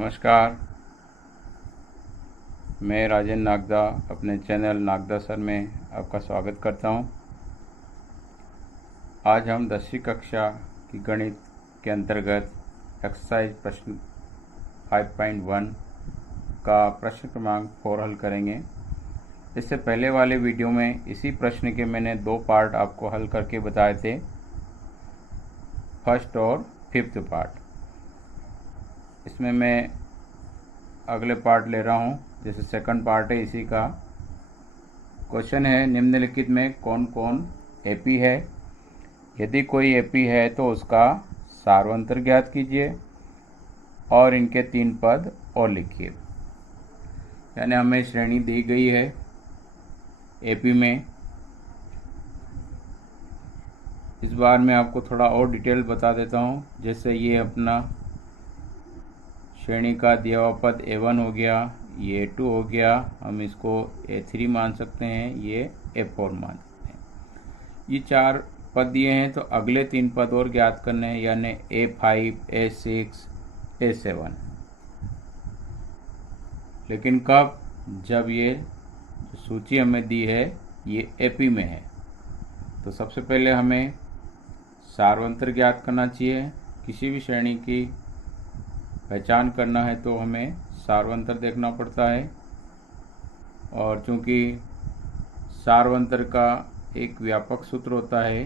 नमस्कार, मैं राजेंद्र नागदा अपने चैनल नागदा सर में आपका स्वागत करता हूं। आज हम 10वीं कक्षा की गणित के अंतर्गत एक्सरसाइज प्रश्न 5.1 का प्रश्न क्रमांक 4 हल करेंगे। इससे पहले वाले वीडियो में इसी प्रश्न के मैंने 2 पार्ट आपको हल करके बताए थे, फर्स्ट और फिफ्थ पार्ट। इसमें मैं अगले पार्ट ले रहा हूँ, जैसे सेकंड पार्ट है इसी का। क्वेश्चन है, निम्नलिखित में कौन कौन एपी है? यदि कोई एपी है तो उसका सार्वंतर ज्ञात कीजिए और इनके 3 पद और लिखिए। यानी हमें श्रेणी दी गई है एपी में। इस बार मैं आपको थोड़ा और डिटेल बता देता हूँ। जैसे ये अपना श्रेणी का दिया हुआ पद A1 हो गया, ये A2 हो गया, हम इसको A3 मान सकते हैं, ये A4 मान सकते हैं। ये 4 पद दिए हैं तो अगले 3 पद और ज्ञात करने हैं, यानी A5, A6, A7। लेकिन कब? जब ये सूची हमें दी है ये एपी में है। तो सबसे पहले हमें सार्वंतर ज्ञात करना चाहिए। किसी भी श्रेणी की पहचान करना है तो हमें सार्वंतर देखना पड़ता है, और चूंकि सार्वंतर का एक व्यापक सूत्र होता है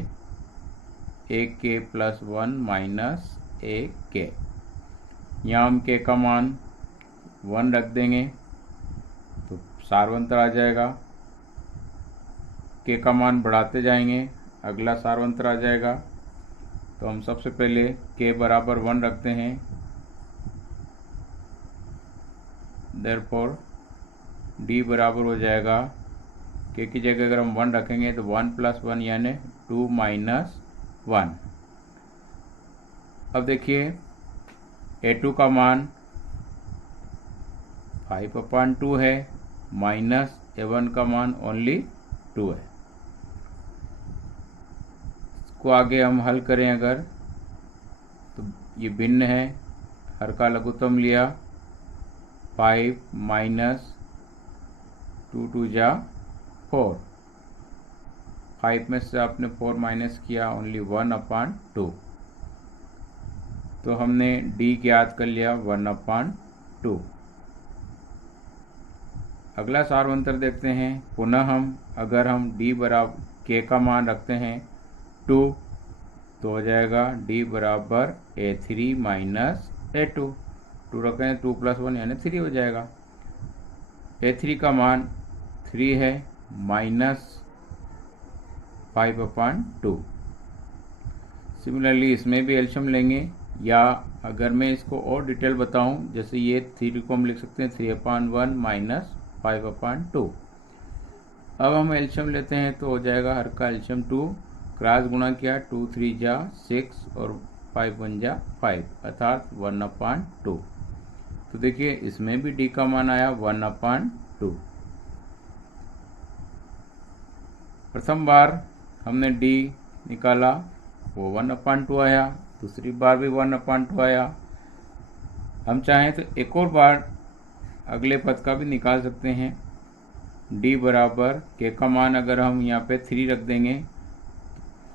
AK+1 माइनस AK। यहाँ हम K का मान 1 रख देंगे तो सार्वंतर आ जाएगा। K का मान बढ़ाते जाएंगे, अगला सार्वंतर आ जाएगा। तो हम सबसे पहले K बराबर 1 रखते हैं। देयरफॉर D बराबर हो जाएगा, K की जगह अगर हम 1 रखेंगे तो 1+1 यानी 2 माइनस 1। अब देखिए A2 का मान 5/2 है, माइनस A1 का मान ओनली 2 है। इसको आगे हम हल करें अगर, तो ये भिन्न है, हर का लघुत्तम लिया, 5 माइनस 2 2 जा 4। 5 में से आपने 4 माइनस किया, ओनली 1/2। तो हमने D ज्ञात कर लिया 1/2। अगला सार्वंतर देखते हैं। पुनः अगर हम D बराबर K का मान रखते हैं 2 तो हो जाएगा D बराबर A3 माइनस A2। 2 रखें 2+1 यानी 3 हो जाएगा। A3 का मान 3 है, माइनस 5/2। सिमिलरली इसमें भी एलसीएम लेंगे, या अगर मैं इसको और डिटेल बताऊं, जैसे ये 3 को हम लिख सकते हैं 3/1 माइनस 5/2। अब हम एलसीएम लेते हैं तो हो जाएगा हर का एलसीएम 2, क्रॉस गुणा किया, 2 3 जा 6 और 5 1 जा 5, अर्थात 1/2। तो देखिए इसमें भी D का मान आया 1/2। प्रथम बार हमने D निकाला, वो 1/2 आया, दूसरी बार भी 1/2 आया। हम चाहें तो एक और बार अगले पद का भी निकाल सकते हैं। D बराबर K का मान अगर हम यहाँ पे 3 रख देंगे,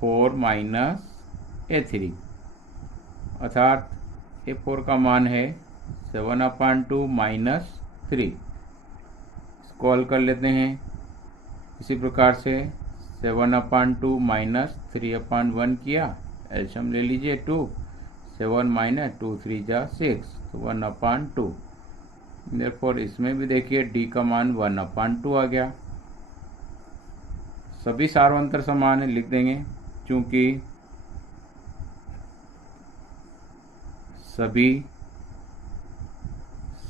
4 माइनस A3, अर्थात A4 का मान है 7/2 माइनस 3। इसको हल कर लेते हैं इसी प्रकार से। 7/2 माइनस 3/1 किया, एलसीएम ले लीजिए 2, 7 माइनस 2 3 जा 6, तो 1/2। देयरफॉर इसमें भी देखिए D का मान 1/2 आ गया। सभी सार्वंतर समान है, लिख देंगे, चूंकि सभी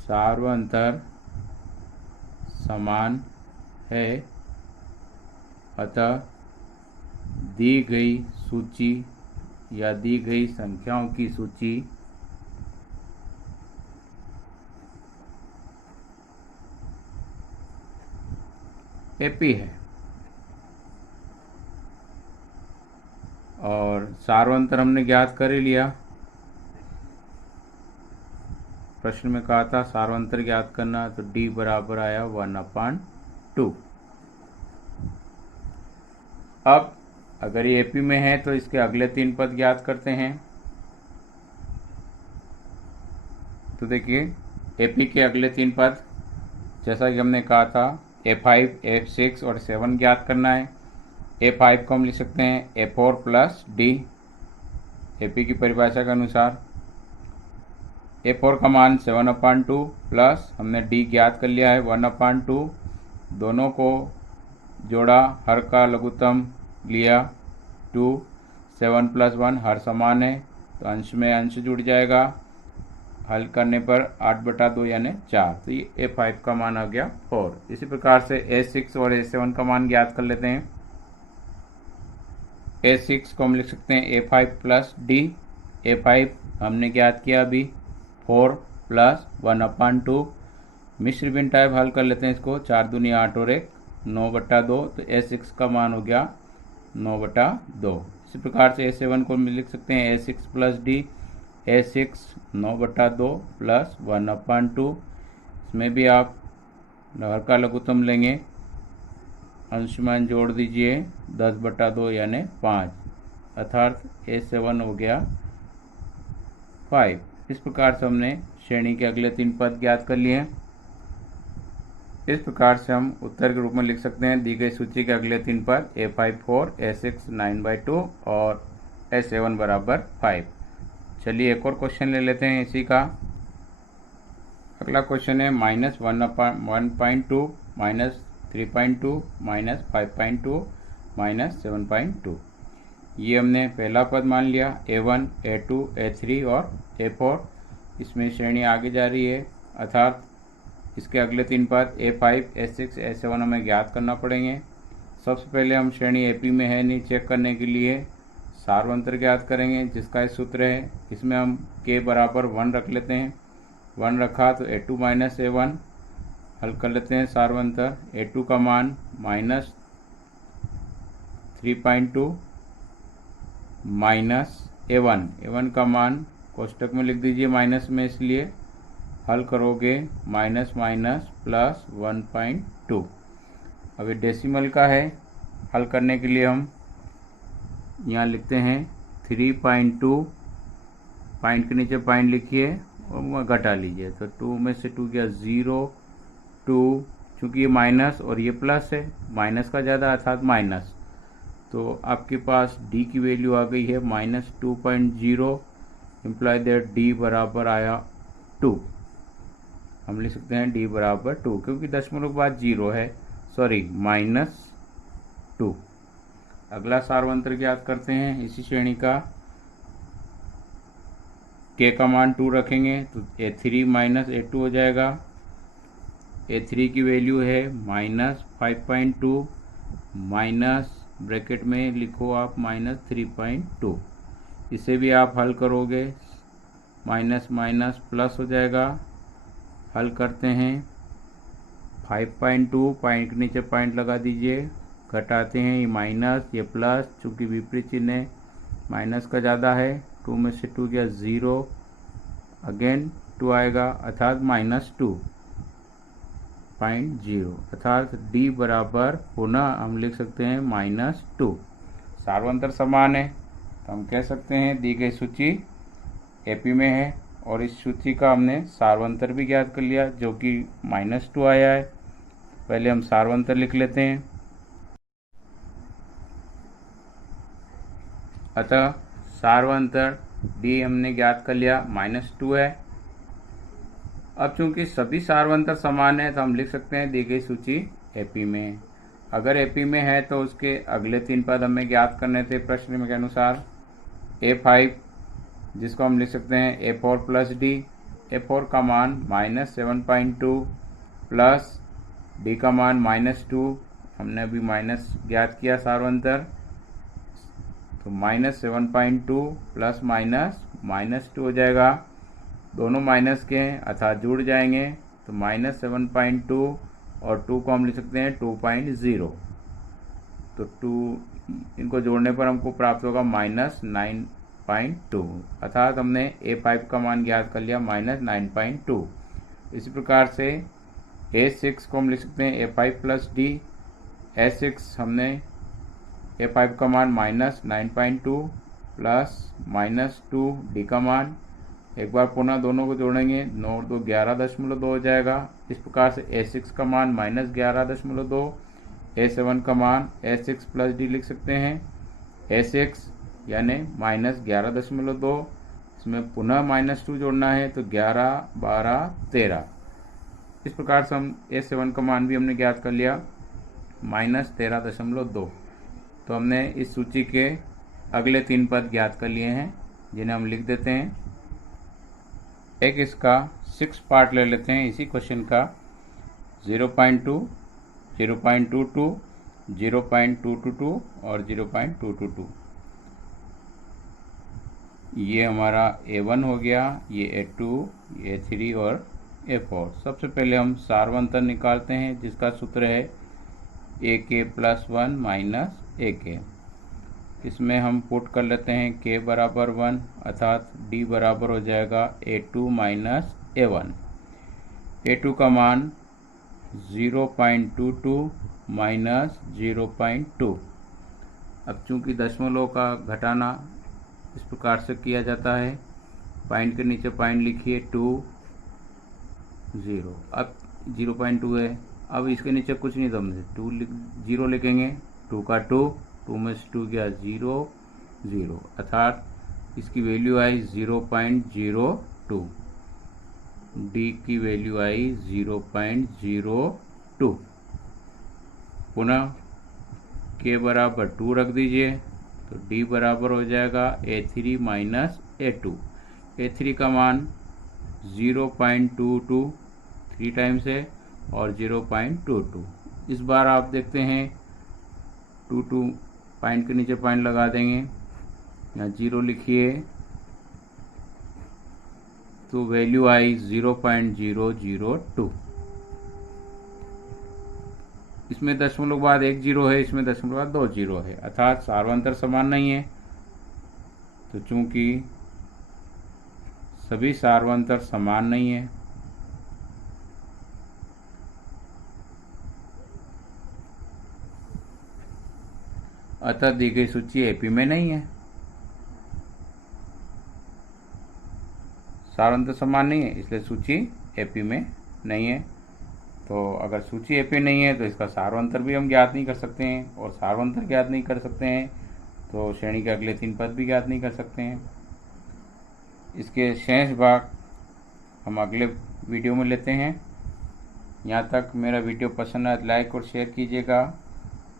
सार्वंतर समान है, अतः दी गई सूची या दी गई संख्याओं की सूची एपी है। और सार्वंतर हमने ज्ञात कर ही लिया। प्रश्न में कहा था सार्वंतर ज्ञात करना, तो d बराबर आया 1/2। अब अगर ये AP में है तो इसके अगले 3 पद ज्ञात करते हैं। तो देखिए AP के अगले 3 पद, जैसा कि हमने कहा था A5, A6 और 7 ज्ञात करना है। A5 को हम लिख सकते हैं A4 प्लस D, AP की परिभाषा के अनुसार। A4 का मान 7/2 प्लस हमने D ज्ञात कर लिया है 1/2, दोनों को जोड़ा, हर का लघुत्तम लिया 2, 7 + 1 हर समान है तो अंश में अंश जुड़ जाएगा, हल करने पर 8/2 यानी 4, तो ये A5 का मान आ गया 4। इसी प्रकार से A6 और A7 का मान ज्ञात कर लेते हैं। A6 को हम लिख सकते हैं A5 प्लस D, A5 हमने ज्ञात किया अभी 4 प्लस 1/2, मिश्र भिन्न टाइप हल कर लेते हैं इसको, 4 दूनी 8 और 1 9/2, तो A6 का मान हो गया 9/2। इसी प्रकार से A7 को हम लिख सकते हैं A6 plus D, A6 9/2 plus 1/2, इसमें भी आप हर का लघुत्तम लेंगे, अंशमान जोड़ दीजिए 10/2 यानी 5, अर्थात A7 हो गया 5। इस प्रकार से हमने श्रेणी के अगले 3 पद ज्ञात कर लिए हैं। इस प्रकार से हम उत्तर के रूप में लिख सकते हैं दी गई सूची के अगले 3 पद A5 4, A6 9/2 और A7 बराबर 5। चलिए एक और क्वेश्चन ले लेते हैं इसी का। अगला क्वेश्चन है -1/2, -3.2, -5.2, -7.2। ये हमने पहला पद मान लिया A1, A2, A3 और A4। इसमें श्रेणी आगे जा रही है, अर्थात इसके अगले 3 पद A5, A6, A7 हमें ज्ञात करना पड़ेंगे। सबसे पहले हम श्रेणी AP में है नहीं चेक करने के लिए सार्वंतर ज्ञात करेंगे, जिसका एक सूत्र है, इसमें हम K बराबर 1 रख लेते हैं। 1 रखा तो A2 माइनस A1 हल कर लेते हैं सार्वंतर। A2 का मान -3.2 माइनस A1 का मान कोष्टक में लिख दीजिए माइनस में, इसलिए हल करोगे माइनस प्लस 1.2। अभी डेसिमल का है, हल करने के लिए हम यहाँ लिखते हैं 3.2, पॉइंट के नीचे पॉइंट लिखिए और वहाँ घटा लीजिए, तो 2 में से 2 गया 0, 2, चूँकि ये माइनस और ये प्लस है, माइनस का ज़्यादा अर्थात माइनस, तो आपके पास D की वैल्यू आ गई है -2.0, इम्प्लाई दैट D बराबर आया 2। हम लिख सकते हैं D बराबर 2, क्योंकि दशमलव के बाद 0 है, सॉरी -2। अगला सार्वंतर ज्ञात करते हैं इसी श्रेणी का। K का मान 2 रखेंगे तो A3 माइनस A2 हो जाएगा। A3 की वैल्यू है -5.2 माइनस ब्रैकेट में लिखो आप -3.2। इसे भी आप हल करोगे माइनस प्लस हो जाएगा। हल करते हैं 5.2, पॉइंट के नीचे पॉइंट लगा दीजिए, घटाते हैं ये माइनस ये प्लस, चूँकि विपरीत चिन्ह है माइनस का ज़्यादा है, 2 में से 2 गया 0, अगेन 2 आएगा अर्थात -2.0, अर्थात D बराबर पुनः हम लिख सकते हैं -2। सार्वंतर समान है तो हम कह सकते हैं दी गई सूची AP में है और इस सूची का हमने सार्वंतर भी ज्ञात कर लिया जो कि -2 आया है। पहले हम सार्वंतर लिख लेते हैं। अतः सार्वंतर D हमने ज्ञात कर लिया -2 है। अब चूंकि सभी सार्वंतर समान है तो हम लिख सकते हैं दी गई सूची AP में। अगर AP में है तो उसके अगले 3 पद हमें ज्ञात करने थे प्रश्न में के अनुसार। A5 जिसको हम लिख सकते हैं A4 प्लस D, A4 का मान -7.2 प्लस D का मान -2, हमने अभी माइनस ज्ञात किया सार्वंतर, तो -7.2 प्लस -2 हो जाएगा, दोनों माइनस के हैं अर्थात जुड़ जाएंगे, तो -7.2 और 2 को हम लिख सकते हैं 2.0, तो 2 इनको जोड़ने पर हमको प्राप्त होगा -9 -9.2, अर्थात हमने A5 का मान ज्ञात कर लिया -9.2। इसी प्रकार से A6 को हम लिख सकते हैं A5 प्लस D। A6 हमने A5 का मान -9.2 प्लस -2 D का मान, एक बार पुनः दोनों को जोड़ेंगे, 9 और 2 11.2 हो जाएगा। इस प्रकार से A6 का मान -11.2, A7 का मान A6 प्लस D लिख सकते हैं। A6 यानी -11.2, इसमें पुनः -2 जोड़ना है तो 11, 12, 13। इस प्रकार से हम A7 का मान भी हमने ज्ञात कर लिया -13.2। तो हमने इस सूची के अगले 3 पद ज्ञात कर लिए हैं, जिन्हें हम लिख देते हैं। एक इसका 6 पार्ट ले लेते हैं इसी क्वेश्चन का, 0.2, 0.22, 0.222 और 0.222। ये हमारा A1 हो गया, ये A2, ये A3 और A4। सबसे पहले हम सारवंतर निकालते हैं, जिसका सूत्र है AK + 1 - AK। इसमें हम पुट कर लेते हैं K बराबर 1, अर्थात D बराबर हो जाएगा A2 - A1। A2 का मान 0.22 - 0.2। अब चूंकि दशमलव का घटाना इस प्रकार से किया जाता है, पॉइंट के नीचे पॉइंट लिखिए 2, 0। अब 0.2 है, अब इसके नीचे कुछ नहीं, तो हम 0 लिखेंगे। 2 का 2 में से 2 गया 0, 0, अर्थात इसकी वैल्यू आई 0.02। D की वैल्यू आई 0.02। पुनः K बराबर 2 रख दीजिए, तो D बराबर हो जाएगा A3 - A2। A3 का मान 0.22 3 टाइम्स है और 0.22। इस बार आप देखते हैं 22 पॉइंट के नीचे पॉइंट लगा देंगे, यहाँ 0 लिखिए, तो वैल्यू आई 0.002। इसमें दशमलव के बाद 1 0 है, इसमें दशमलव के बाद 2 0 है, अर्थात सार्वंतर समान नहीं है। तो चूंकि सभी सार्वंतर समान नहीं है, अतः दी गई सूची एपी में नहीं है। सार्वंतर समान नहीं है, इसलिए सूची एपी में नहीं है। तो अगर सूची एपी नहीं है तो इसका सार्वंतर भी हम ज्ञात नहीं कर सकते हैं, और सार्वंतर ज्ञात नहीं कर सकते हैं तो श्रेणी के अगले 3 पद भी ज्ञात नहीं कर सकते हैं। इसके शेष भाग हम अगले वीडियो में लेते हैं। यहाँ तक मेरा वीडियो पसंद आए तो लाइक और शेयर कीजिएगा,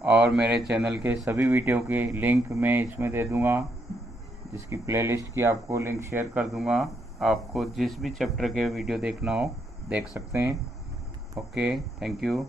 और मेरे चैनल के सभी वीडियो के लिंक मैं इसमें दे दूँगा, जिसकी प्लेलिस्ट की आपको लिंक शेयर कर दूँगा। आपको जिस भी चैप्टर के वीडियो देखना हो देख सकते हैं। Okay, thank you.